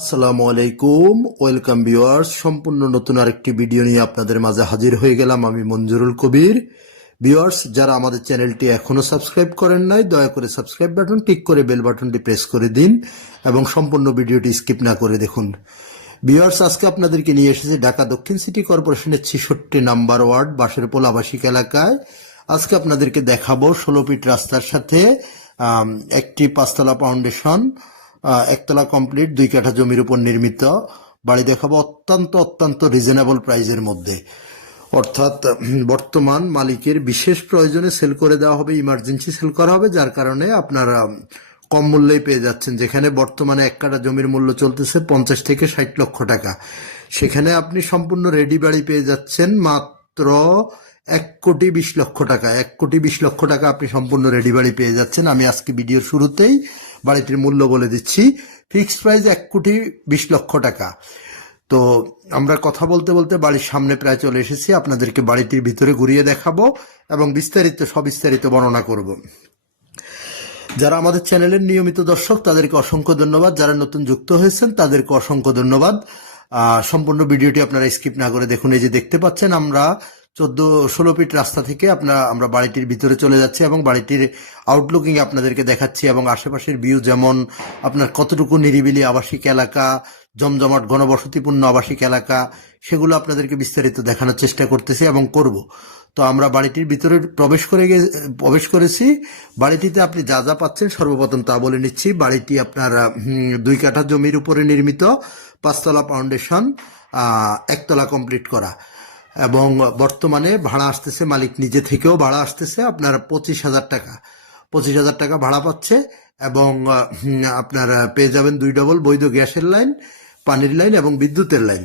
আসসালামু আলাইকুম, welcome viewers. সম্পূর্ণ নতুন আরেকটি ভিডিও নিয়ে আপনাদের মাঝে হাজির হয়ে গেলাম আমি মঞ্জুরুল কবির। ভিউয়ার্স, যারা আমাদের চ্যানেলটি এখনো সাবস্ক্রাইব করেন নাই, দয়া করে সাবস্ক্রাইব বাটন ক্লিক করে বেল বাটনটি প্রেস করে দিন এবং সম্পূর্ণ ভিডিওটি স্কিপ না করে দেখুন। ভিউয়ার্স, আজকে আপনাদেরকে নিয়ে এসেছি ঢাকা দক্ষিণ সিটি কর্পোরেশনের 66 নাম্বার ওয়ার্ড বাঁশেরপোল আবাসিক এলাকায়। আজকে আপনাদেরকে দেখাবো 16 ফিট রাস্তার সাথে একটি 5তলা ফাউন্ডেশন, একতলা কমপ্লিট, 2 কাঠা জমির উপর নির্মিত বাড়ি দেখাবো অত্যন্ত রিজনেবল প্রাইজের মধ্যে। অর্থাৎ বর্তমান মালিকের বিশেষ প্রয়োজনে সেল করে দেওয়া হবে, ইমার্জেন্সি সেল করা হবে, যার কারণে আপনারা কম মূল্যেই পেয়ে যাচ্ছেন। যেখানে বর্তমানে 1 কাঠা জমির মূল্য চলতেছে 50 থেকে 60 লক্ষ টাকা, সেখানে আপনি সম্পূর্ণ রেডি বাড়ি পেয়ে যাচ্ছেন মাত্র 1,20,00,000 টাকা। 1,20,00,000 টাকা আপনি সম্পূর্ণ রেডি বাড়ি পেয়ে যাচ্ছেন। আমি আজকে ভিডিওর শুরুতেই বাড়িটির মূল্য বলে দিচ্ছি। ফিক্সড প্রাইস 1,20,00,000 টাকা। তো আমরা কথা বলতে বলতে বাড়ির সামনে প্রায় চলে এসেছি। আপনাদেরকে বাড়িটির ভিতরে ঘুরিয়ে দেখাবো এবং সবিস্তারিত বর্ণনা করব। যারা আমাদের চ্যানেলের নিয়মিত দর্শক তাদেরকে অসংখ্য ধন্যবাদ, যারা নতুন যুক্ত হয়েছেন তাদেরকে অসংখ্য ধন্যবাদ। সম্পূর্ণ ভিডিওটি আপনারা স্কিপ না করে দেখুন। এই যে দেখতে পাচ্ছেন, আমরা 16 ফিট রাস্তা থেকে আমরা বাড়িটির ভিতরে চলে যাচ্ছি এবং বাড়িটির আউটলুকিং আপনাদেরকে দেখাচ্ছি এবং আশেপাশের ভিউ, যেমন আপনার কতটুকু নিরিবিলি আবাসিক এলাকা, জমজমাট ঘনবসতিপূর্ণ আবাসিক এলাকা, সেগুলো আপনাদেরকে বিস্তারিত দেখানোর চেষ্টা করতেছি এবং করব। তো আমরা বাড়িটির ভিতরে প্রবেশ করেছি। বাড়িটিতে আপনি যা যা পাচ্ছেন সর্বপ্রথম তা বলে নিচ্ছি। বাড়িটি আপনার 2 কাঠা জমির উপরে নির্মিত, 5তলা ফাউন্ডেশন, একতলা কমপ্লিট করা এবং বর্তমানে ভাড়া আসতেছে, মালিক নিজে থেকেও ভাড়া আসতেছে আপনার 25,000 টাকা ভাড়া পাচ্ছে এবং আপনার পেয়ে যাবেন 2 ডবল বৈধ গ্যাসের লাইন, পানির লাইন এবং বিদ্যুতের লাইন।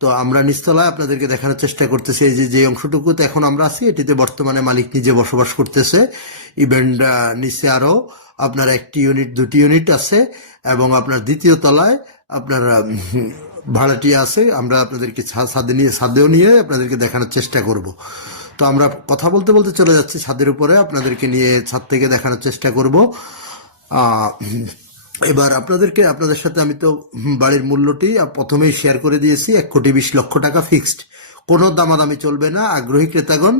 তো আমরা নিচতলায় আপনাদেরকে দেখানোর চেষ্টা করতেছি। এই যে অংশটুকুতে এখন আমরা আছি, এটিতে বর্তমানে মালিক নিজে বসবাস করতেছে। ইভেন্ট নিচে আরো আপনার 1টি ইউনিট 2টি ইউনিট আছে এবং আপনার দ্বিতীয় তলায় আপনার ভাড়াটি আছে। আমরা আপনাদেরকে ছাদেও নিয়ে আপনাদেরকে দেখানোর চেষ্টা করব। তো আমরা কথা বলতে বলতে চলে যাচ্ছি ছাদের উপরে, আপনাদেরকে নিয়ে ছাদ থেকে দেখানোর চেষ্টা করব। এবার আপনাদের সাথে আমি তো বাড়ির মূল্যটি প্রথমেই শেয়ার করে দিয়েছি। 1,20,00,000 টাকা ফিক্সড, কোনো দামাদামি চলবে না। আগ্রহী ক্রেতাগণ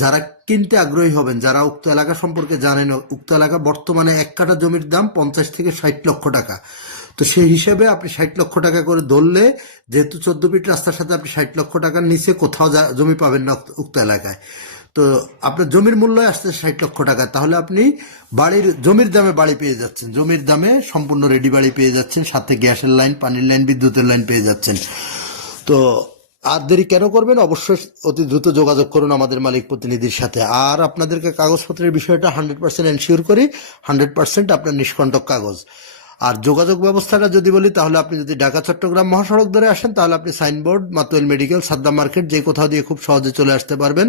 যারা কিনতে আগ্রহী হবেন, যারা উক্ত এলাকা সম্পর্কে জানেন, উক্ত এলাকা বর্তমানে 1 কাঠা জমির দাম 50 থেকে 60 লক্ষ টাকা। তো সেই হিসেবে আপনি 60 লক্ষ টাকা করে ধরলে, যেহেতু 14 ফিট রাস্তার সাথে আপনি 60 লক্ষ টাকার নিচে কোথাও জমি পাবেন না উক্ত এলাকায়। তো আপনার জমির মূল্য আসছে 60 লক্ষ টাকা, তাহলে আপনি জমির দামে বাড়ি পেয়ে যাচ্ছেন, জমির দামে সম্পূর্ণ রেডি বাড়ি পেয়ে যাচ্ছেন, সাথে গ্যাসের লাইন, পানির লাইন, বিদ্যুতের লাইন পেয়ে যাচ্ছেন। তো আর দেরি কেন করবেন? অবশ্যই অতি দ্রুত যোগাযোগ করুন আমাদের মালিক প্রতিনিধির সাথে। আর আপনাদেরকে কাগজপত্রের বিষয়টা 100% এনশিওর করি, 100% আপনার নিষ্কণ্টক কাগজ। আর যোগাযোগ ব্যবস্থাটা যদি বলি, তাহলে আপনি যদি ঢাকা চট্টগ্রাম মহাসড়ক ধরে আসেন, তাহলে আপনি signboard, Matuail medical, Saddam market, যে কোথাও দিয়ে খুব সহজে চলে আসতে পারবেন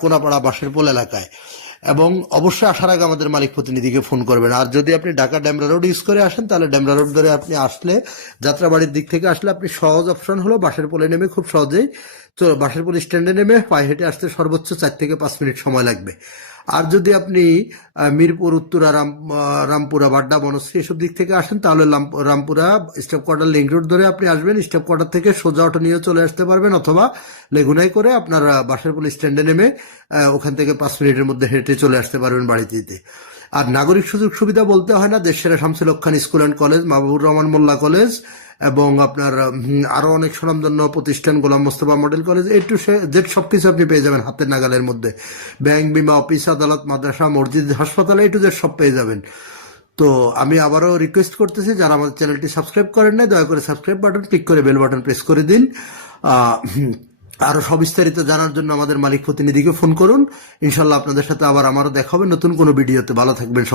কোনাপাড়া বাঁশেরপোল এলাকায়। এবং অবশ্যই আসার আগে আমাদের মালিক প্রতিনিধিকে ফোন করবেন। আর যদি আপনি ঢাকা ডেমরা রোড ইউজ করে আসেন, তাহলে ডেমরা রোড ধরে আপনি আসলে, যাত্রাবাড়ির দিক থেকে আসলে, আপনি সহজ অপশন হলো বাঁশেরপোলে নেমে খুব সহজেই বাঁশেরপোল স্ট্যান্ডে নেমে পায়ে হেঁটে আসতে সর্বোচ্চ 4 থেকে 5 মিনিট সময় লাগবে। আর যদি আপনি মিরপুর, উত্তরা, রামপুরা, বাড্ডা, বনশ্রী এসব দিক থেকে আসেন, তাহলে Rampura step quarter link road ধরে আপনি আসবেন। স্টেপ কোয়ার্টার থেকে সোজা অটো নিয়ে চলে আসতে পারবেন, অথবা লেগুনাই করে আপনার বাঁশেরপোল স্ট্যান্ডে নেমে ওখান থেকে 5 মিনিটের মধ্যে হেঁটে চলে আসতে পারবেন বাড়িতে। আর নাগরিক সুযোগ সুবিধা বলতে হয় না। দেশসেরা Shamsul Haque Khan school and college, Mahbubur Rahman Mollah college এবং আপনার আরো অনেক সুনামধন্য প্রতিষ্ঠান, Golam Mostafa model college, A to Z সবকিছু আপনি পেয়ে যাবেন হাতের নাগালের মধ্যে। ব্যাংক, বিমা, অফিস, আদালত, মাদ্রাসা, মসজিদ, হাসপাতাল, A to Z সব পেয়ে যাবেন। তো আমি আবারও রিকোয়েস্ট করতেছি, যারা আমাদের চ্যানেলটি সাবস্ক্রাইব করেন নাই, দয়া করে সাবস্ক্রাইব বাটন ক্লিক করে বেল বাটন প্রেস করে দিন। আরো সবিস্তারিত জানার জন্য আমাদের মালিক প্রতিনিধিকে ফোন করুন। ইনশাল্লাহ আপনাদের সাথে আবার আমারও দেখা হবে নতুন কোনো ভিডিওতে। ভালো থাকবেন সবাই।